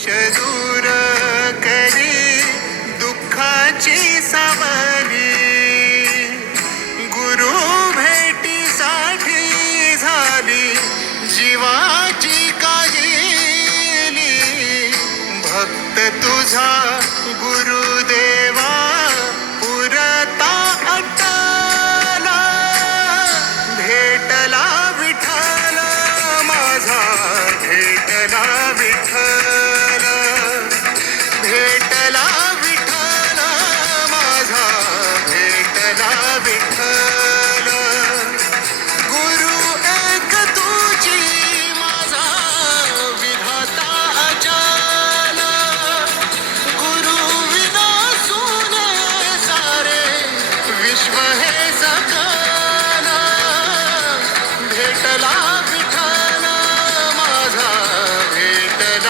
शदूर करी दुःखाची सावली, गुरु भेटीसाठी झाली जीवाची काहिली. भक्त तुझा गुरुदेव